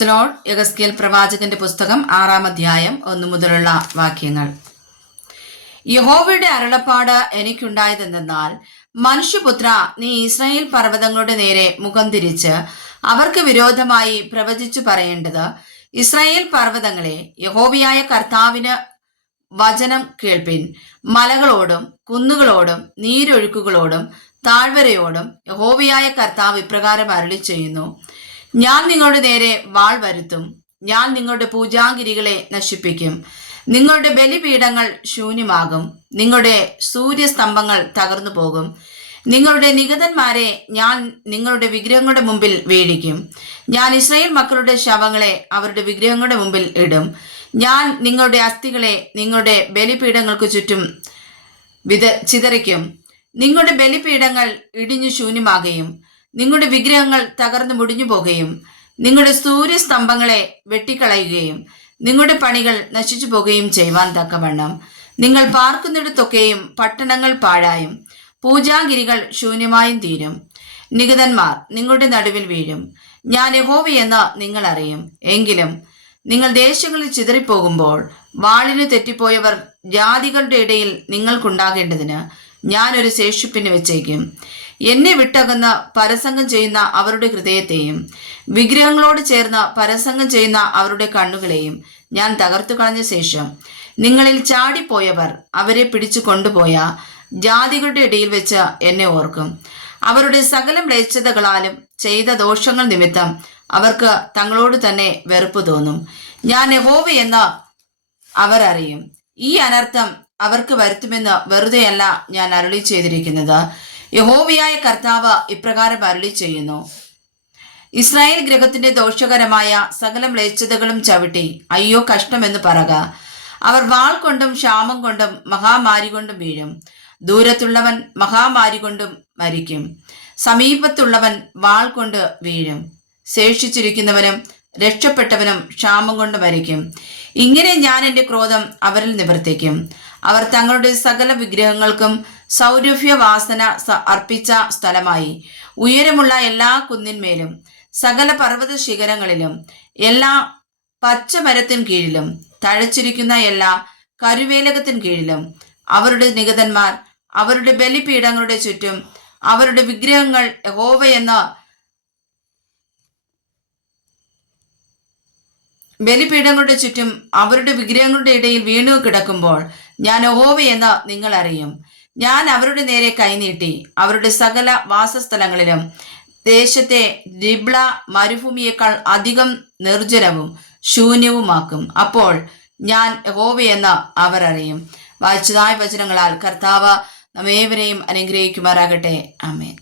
യഹസ്കേൽ പ്രവാചകന്റെ പുസ്തകം 6-ാം അധ്യായം 1 മുതലുള്ള വാക്യങ്ങൾ. യഹോവയുടെ അരുളപ്പാട് എനിക്കുണ്ടായതെന്തെന്നാൽ, മനുഷ്യപുത്ര, നീ ഇസ്രായേൽ പർവ്വതങ്ങളുടെ നേരെ മുഖം തിരിച്ച് അവർക്ക് വിരോധമായി പ്രവചിച്ചു പറയേണ്ടത്: ഇസ്രായേൽ പർവ്വതങ്ങളെ, യഹോവയായ കർത്താവിന് വചനം കേൾപ്പിൻ. മലകളോടും കുന്നുകളോടും നീരൊഴുക്കുകളോടും താഴ്വരയോടും യഹോവയായ കർത്താവ് ഇപ്രകാരം അരുളി ചെയ്യുന്നു: ഞാൻ നിങ്ങളുടെ നേരെ വാൾ വരുത്തും. ഞാൻ നിങ്ങളുടെ പൂജാഗിരികളെ നശിപ്പിക്കും. നിങ്ങളുടെ ബലിപീഠങ്ങൾ ശൂന്യമാകും. നിങ്ങളുടെ സൂര്യസ്തംഭങ്ങൾ തകർന്നു പോകും. നിങ്ങളുടെ നിഗതന്മാരെ ഞാൻ നിങ്ങളുടെ വിഗ്രഹങ്ങളുടെ മുമ്പിൽ വീഴിക്കും. ഞാൻ ഇസ്രായേൽ മക്കളുടെ ശവങ്ങളെ അവരുടെ വിഗ്രഹങ്ങളുടെ മുമ്പിൽ ഇടും. ഞാൻ നിങ്ങളുടെ അസ്ഥികളെ നിങ്ങളുടെ ബലിപീഠങ്ങൾക്ക് ചുറ്റും ചിതറിക്കും. നിങ്ങളുടെ ബലിപീഠങ്ങൾ ഇടിഞ്ഞു ശൂന്യമാകുകയും നിങ്ങളുടെ വിഗ്രഹങ്ങൾ തകർന്നു മുടിഞ്ഞു പോകുകയും നിങ്ങളുടെ സൂര്യസ്തംഭങ്ങളെ വെട്ടിക്കളയുകയും നിങ്ങളുടെ പണികൾ നശിച്ചു പോകുകയും ചെയ്യുവാൻ തക്കവണ്ണം നിങ്ങൾ പാർക്കുന്നിടത്തൊക്കെയും പട്ടണങ്ങൾ പാഴായും പൂജാഗിരികൾ ശൂന്യമായും തീരും. നിഗതന്മാർ നിങ്ങളുടെ നടുവിൽ വീഴും. ഞാൻ യഹോവയെന്ന് നിങ്ങൾ അറിയും. എങ്കിലും നിങ്ങൾ ദേശങ്ങളിൽ ചിതറിപ്പോകുമ്പോൾ വാളിന് തെറ്റിപ്പോയവർ ജാതികളുടെ ഇടയിൽ നിങ്ങൾക്കുണ്ടാകേണ്ടതിന് ഞാനൊരു ശേഷിപ്പിന് വെച്ചേക്കും. എന്നെ വിട്ടകന്ന് പരസംഗം ചെയ്യുന്ന അവരുടെ ഹൃദയത്തെയും വിഗ്രഹങ്ങളോട് ചേർന്ന് പരസംഗം ചെയ്യുന്ന അവരുടെ കണ്ണുകളെയും ഞാൻ തകർത്തു കളഞ്ഞ ശേഷം നിങ്ങളിൽ ചാടിപ്പോയവർ അവരെ പിടിച്ചു കൊണ്ടുപോയ ജാതികളുടെ ഇടയിൽ വെച്ച് എന്നെ ഓർക്കും. അവരുടെ സകല മ്ലേച്ഛതകളാലും ചെയ്ത ദോഷങ്ങൾ നിമിത്തം അവർക്ക് തങ്ങളോട് തന്നെ വെറുപ്പ് തോന്നും. ഞാൻ യഹോവയെന്ന് അവർ അറിയും. ഈ അനർത്ഥം അവർക്ക് വരുത്തുമെന്ന് വെറുതെയല്ല ഞാൻ അരുളി ചെയ്തിരിക്കുന്നത്. യഹോവയായ കർത്താവ് ഇപ്രകാരം അരുളി ചെയ്യുന്നു: ഇസ്രായേൽ ഗൃഹത്തിന്റെ ദോഷകരമായ സകല മ്ലേച്ഛതകളും ചവിട്ടി അയ്യോ കഷ്ടമെന്ന് പറക. അവർ വാൾ കൊണ്ടും ക്ഷാമം കൊണ്ടും മഹാമാരി കൊണ്ടും വീഴും. ദൂരത്തുള്ളവൻ മഹാമാരി കൊണ്ടും മരിക്കും. സമീപത്തുള്ളവൻ വാൾ കൊണ്ട് വീഴും. ശേഷിച്ചിരിക്കുന്നവനും രക്ഷപ്പെട്ടവനും ക്ഷാമം കൊണ്ട് മരിക്കും. ഇങ്ങനെ ഞാൻ എൻ്റെ ക്രോധം അവരിൽ നിവർത്തിക്കും. അവർ തങ്ങളുടെ സകല വിഗ്രഹങ്ങൾക്കും സൗരഭ്യവാസന അർപ്പിച്ച സ്ഥലമായി ഉയരമുള്ള എല്ലാ കുന്നിന്മേലും സകല പർവ്വത ശിഖരങ്ങളിലും എല്ലാ പച്ചമരത്തിൻ കീഴിലും തഴച്ചിരിക്കുന്ന എല്ലാ കരുവേലകത്തിൻ കീഴിലും അവരുടെ നിഗതന്മാർ അവരുടെ ബലിപീഠങ്ങളുടെ ചുറ്റും അവരുടെ വിഗ്രഹങ്ങൾ യഹോവയെന്ന് ബലിപീഠങ്ങളുടെ ചുറ്റും അവരുടെ വിഗ്രഹങ്ങളുടെ ഇടയിൽ വീണു കിടക്കുമ്പോൾ ഞാൻ യഹോവയെന്ന് നിങ്ങൾ അറിയും. ഞാൻ അവരുടെ നേരെ കൈനീട്ടി അവരുടെ സകല വാസസ്ഥലങ്ങളിലും ദേശത്തെ ദിബ്ല മരുഭൂമിയേക്കാൾ അധികം നിർജ്ജനവും ശൂന്യവുമാക്കും. അപ്പോൾ ഞാൻ യഹോവയെന്ന് അവർ അറിയും. വായിച്ചതായ വചനങ്ങളാൽ കർത്താവ് നമ്മേവരെയും അനുഗ്രഹിക്കുമാറാകട്ടെ. ആമേൻ.